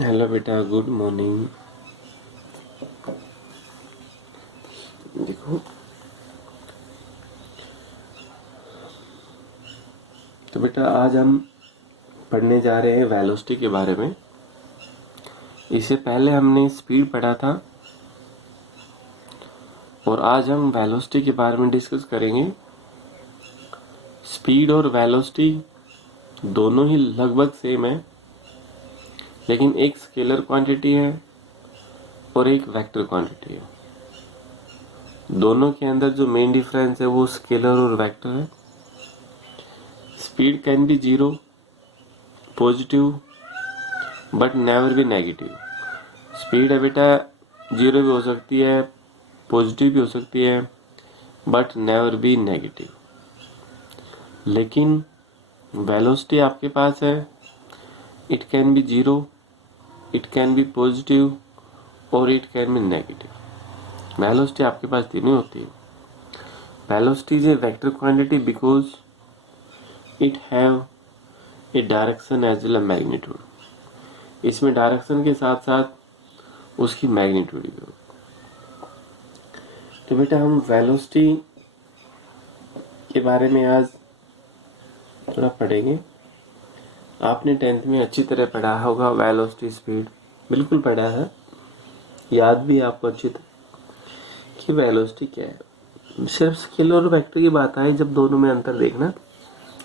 Hello बेटा, good morning. देखो, तो बेटा आज हम पढ़ने जा रहे हैं वेलोसिटी के बारे में। इससे पहले हमने स्पीड पढ़ा था और आज हम वेलोसिटी के बारे में डिस्कस करेंगे। स्पीड और वेलोसिटी दोनों ही लगभग सेम है, लेकिन एक स्केलर क्वांटिटी है और एक वेक्टर क्वांटिटी है। दोनों के अंदर जो मेन डिफरेंस है वो स्केलर और वेक्टर है। Speed can be zero, positive, but never be negative. Speed है बेटा, जीरो भी हो सकती है, पॉजिटिव भी हो सकती है, बट नेवर बी नेगेटिव। लेकिन वेलोसिटी आपके पास है, it can be zero, it can be positive और it can be negative. Velocity आपके पास तीनों होती है। Velocity is a vector quantity because it have a direction as well as magnitude. इसमें डायरेक्शन के साथ साथ उसकी मैग्नीट्यूड भी होगी। तो बेटा हम वेलोसिटी के बारे में आज थोड़ा पढ़ेंगे। आपने 10th में अच्छी तरह पढ़ा होगा वेलोसिटी, स्पीड बिल्कुल पढ़ा है, याद भी है आपको अच्छी तरह कि वेलोसिटी क्या है। सिर्फ स्केलर और वेक्टर की बात आई जब दोनों में अंतर देखना,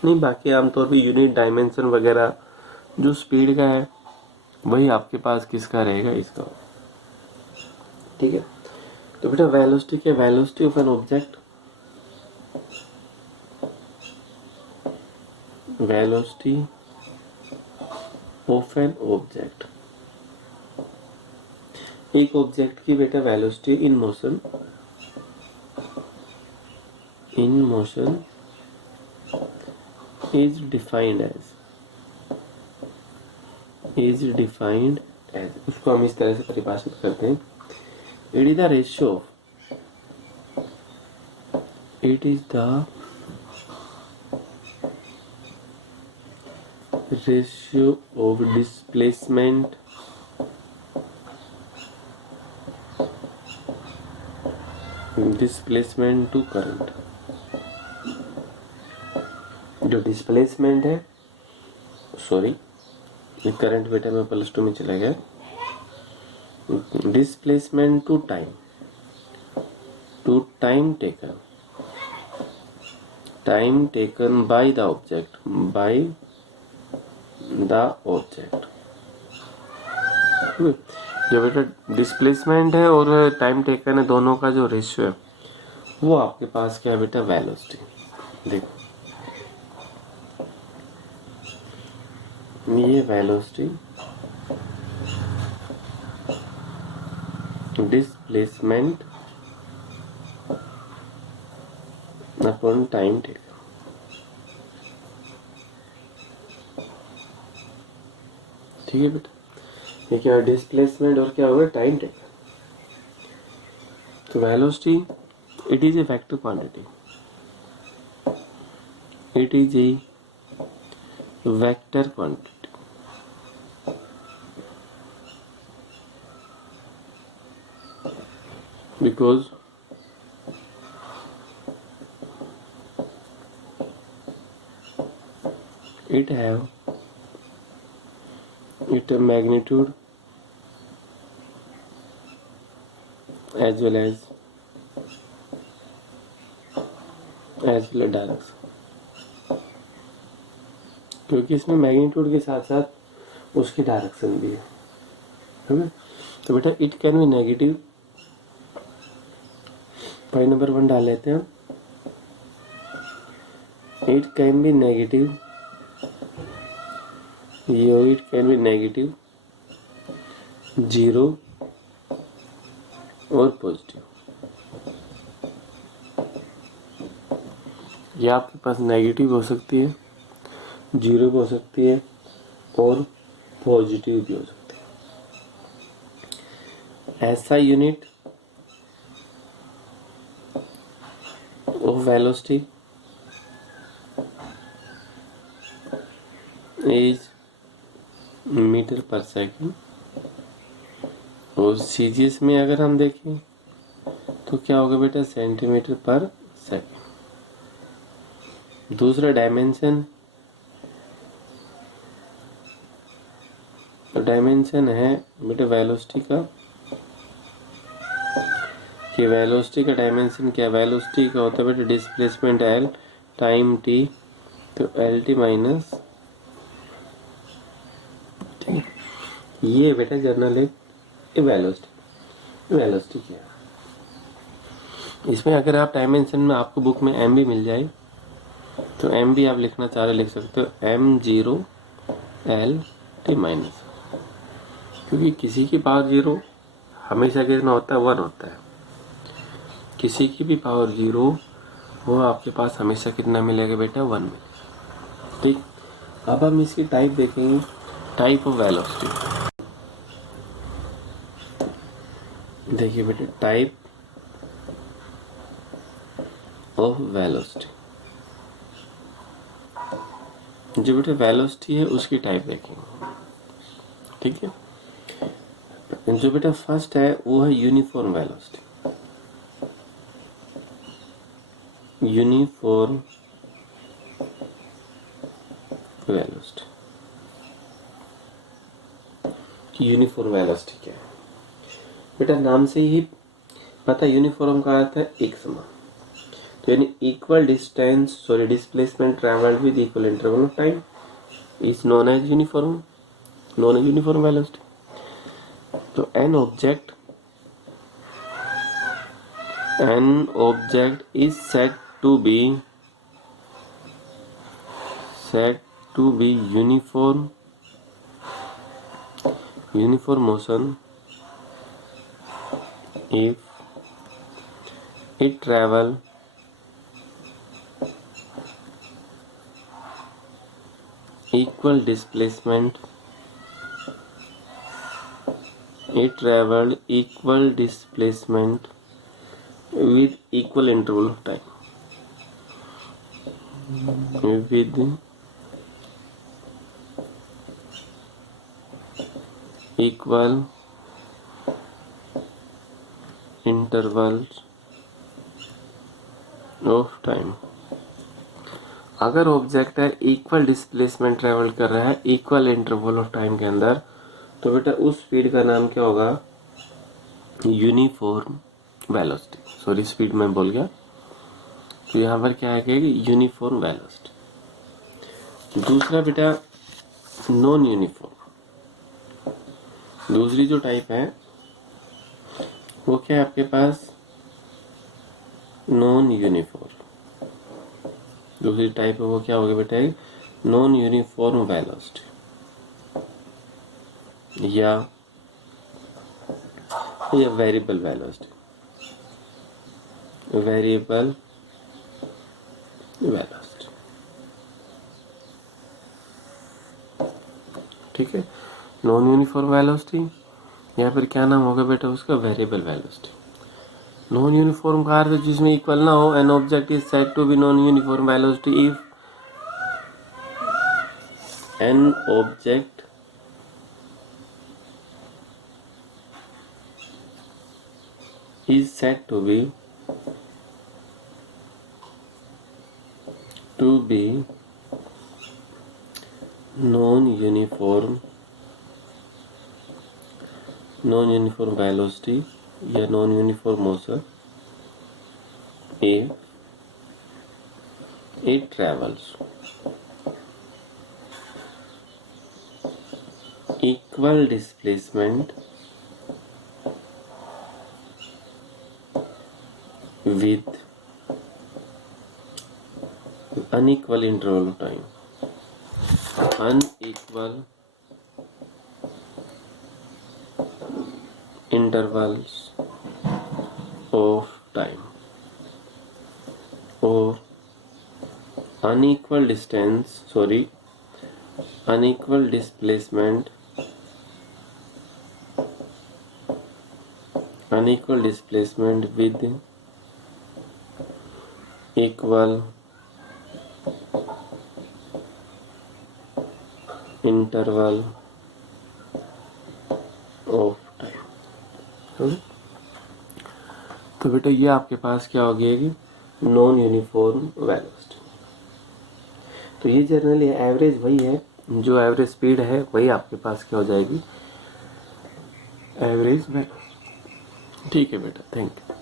नहीं बाकी आमतौर पे यूनिट, डायमेंशन वगैरह जो स्पीड का है वही आपके पास किसका रहेगा, इसका। ठीक है, तो बेटा वेलोसिटी क्या? Velocity of an object, velocity of an object, एक ऑब्जेक्ट की बेटा velocity in motion is defined as उसको हम इस तरह से परिभाषित करते हैं, it is the ratio of displacement to current। जो डिस्प्लेसमेंट है, सॉरी करंट बेटा मैं +2 में चला गया। Displacement to time taken by the object जो बेटा डिस्प्लेसमेंट है और टाइम टेकन है, दोनों का जो रेशियो है वो आपके पास क्या है बेटा? वेलोसिटी। देखो ये velocity, displacement upon time taken. ठीक है बेटा, ये क्या? डिस्प्लेसमेंट और क्या होगा? Time taken. तो velocity it is a vector quantity, because it have its magnitude as well as direction. क्योंकि इसमें मैग्नीट्यूड के साथ साथ उसकी डायरेक्शन भी है ना। तो बेटा it can be negative, point number 1 डाल लेते हैं। It can be negative, it can be negative, zero और पॉजिटिव। ये आपके पास नेगेटिव हो सकती है, जीरो भी हो सकती है और पॉजिटिव भी हो सकती है। ऐसा unit of velocity is metre per second तो सीजीएस में अगर हम देखें तो क्या होगा बेटा, सेंटीमीटर पर सेकंड। दूसरा डायमेंशन, तो डायमेंशन है बेटा वेलोसिटी का, कि वेलोसिटी का डायमेंशन क्या, वेलोसिटी का होता है बेटा डिस्प्लेसमेंट एल टाइम टी, तो एल टी माइनस, ठीक, ये बेटा जर्नल एक वेलोसिटी क्या है। इसमें अगर आप डायमेंशन में आपको बुक में एम भी मिल जाए तो एम भी आप लिखना चाह रहे लिख सकते हो, M zero L T minus, क्योंकि किसी की पावर जीरो हमेशा कितना होता है, 1 होता है। किसी की भी पावर जीरो वो आपके पास हमेशा कितना मिलेगा बेटा, 1 मिलेगा। ठीक, अब हम इसकी टाइप देखेंगे, टाइप ऑफ वेलोसिटी। देखिए बेटा, टाइप ऑफ वेलोसिटी, जो बेटा वेलोसिटी है उसकी टाइप देखेंगे। ठीक है, जो बेटा फर्स्ट है वो है uniform velocity. Uniform velocity, uniform velocity क्या है बेटा, नाम से ही पता, यूनिफॉर्म का अर्थ है एक समान, तो यानी equal displacement travelled with equal interval of time is known as uniform velocity. तो an object is said to be uniform motion if it travel equal displacement with equal interval of time, with equal intervals of time। अगर object है equal displacement travel कर रहा है equal interval of time के अंदर, तो बेटा उस स्पीड का नाम क्या होगा, यूनिफॉर्म वेलोसिटी। सॉरी, स्पीड में बोल गया, तो यहाँ पर क्या है, यूनिफॉर्म वेलोसिटी। दूसरा बेटा नॉन यूनिफॉर्म, दूसरी जो टाइप है वो क्या है आपके पास, नॉन यूनिफॉर्म। दूसरी टाइप है वो क्या होगा बेटा, नॉन यूनिफॉर्म वेलोसिटी या वेरिएबल वेलोसिटी, ठीक है। नॉन यूनिफॉर्म वेलोसिटी या फिर क्या नाम होगा बेटा उसका, वेरिएबल वेलोसिटी। नॉन यूनिफॉर्म का अर्थ जिसमें इक्वल ना हो, an object is said to be non uniform velocity if an object is said to be non-uniform velocity या non-uniform motion if it travels equal displacement with unequal interval of time, unequal intervals of time, or unequal displacement with equal interval of time। तो बेटा ये आपके पास क्या हो गया कि non uniform velocity. तो ये जनरली एवरेज वही है, जो एवरेज स्पीड है वही आपके पास क्या हो जाएगी, एवरेज वेलोसिटी। ठीक है बेटा, थैंक यू।